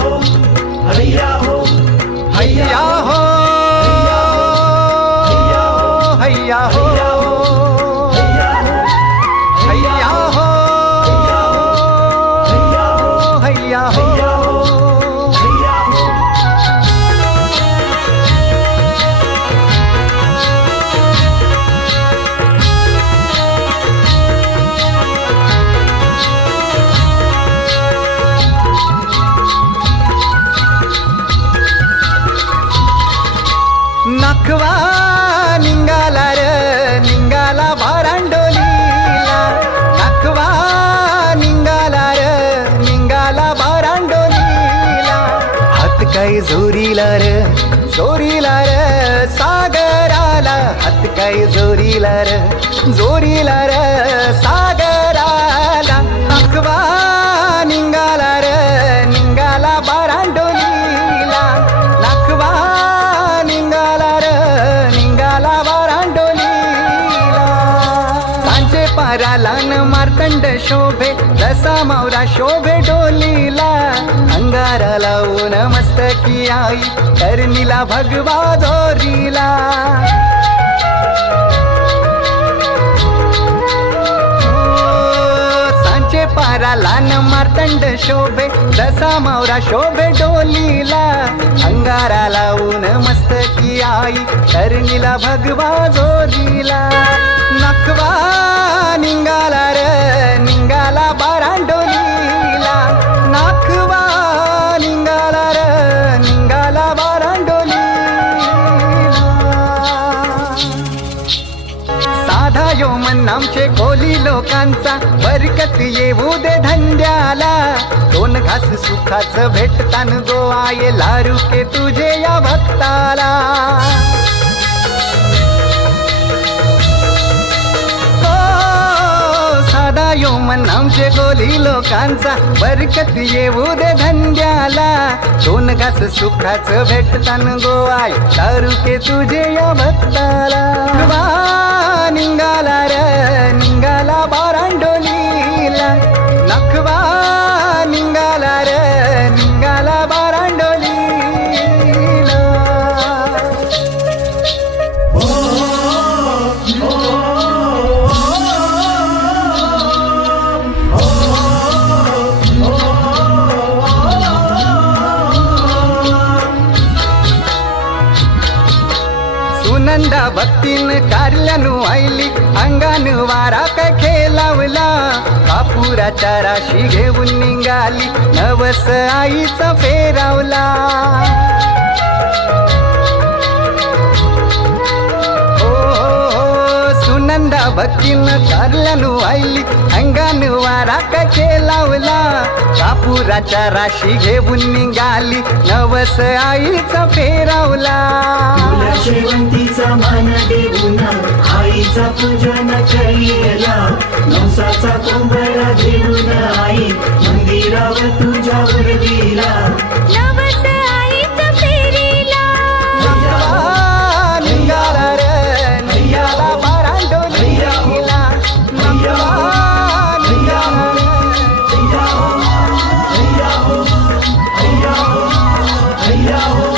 हैया हो हैया हो हैया हो हैया हो हैया हो नखवा निघाला र निघाला भारांडोलीला नखवा निघाला र निघाला भारांडोलीला हात काही जोरीला र सागराला हात काही जोरीला र सागराला नखवा निघाला र निघाला भारांडोलीला नखवा पाराला न मार्तंड शोभे जसा मावरा शोभे डोलीला अंगारा लावून मस्तकी आई कर्णीला भगवा जोरीला सांचे पाराला न मार्तंड शोभे जसा मावरा शोभे डोलीला अंगारा लावून मस्तकी आई कर्णीला भगवा जोरीला नखवा निघाला र निघाला बारांडोलीला नखवा निघाला र निघाला बारांडोलीला साधा योमन आमचे कोली लोकांचा बरकत येऊ दे धंद्याला दोन घास सुखाचं भेटतान गो आये लारू के तुझे या भक्ताला योमन आमचे कोली लोकांचा बरकत येऊ दे धंद्याला दोन घास सुखाचं भेटतान गोवाय दारू के तुझे या भक्ताला निघाला र निघाला बारांडोलीला नखवा निघाला र निघाला बारांडोलीला सुनंदा भक्तीन कारल्यानु आईली अंगान वारा काय खेळावला कापुराच्या राशी घेऊन निघाली नवस आईचा फेरावला सुनंदा भक्तीन कारल्यानु आईली अंगान वारा काय खेळावला कापुराच्या राशी घेऊन निघाली नवस आईचा फेरावला शेवंतीचा मान देऊन आईचा पूजन केला नवसाचा कोंबडा घेऊन आई मंदिरावर तुझ्या उरविला नवस आईचा फेरीला निघाला र निघाला बारांडोलीला हैया हो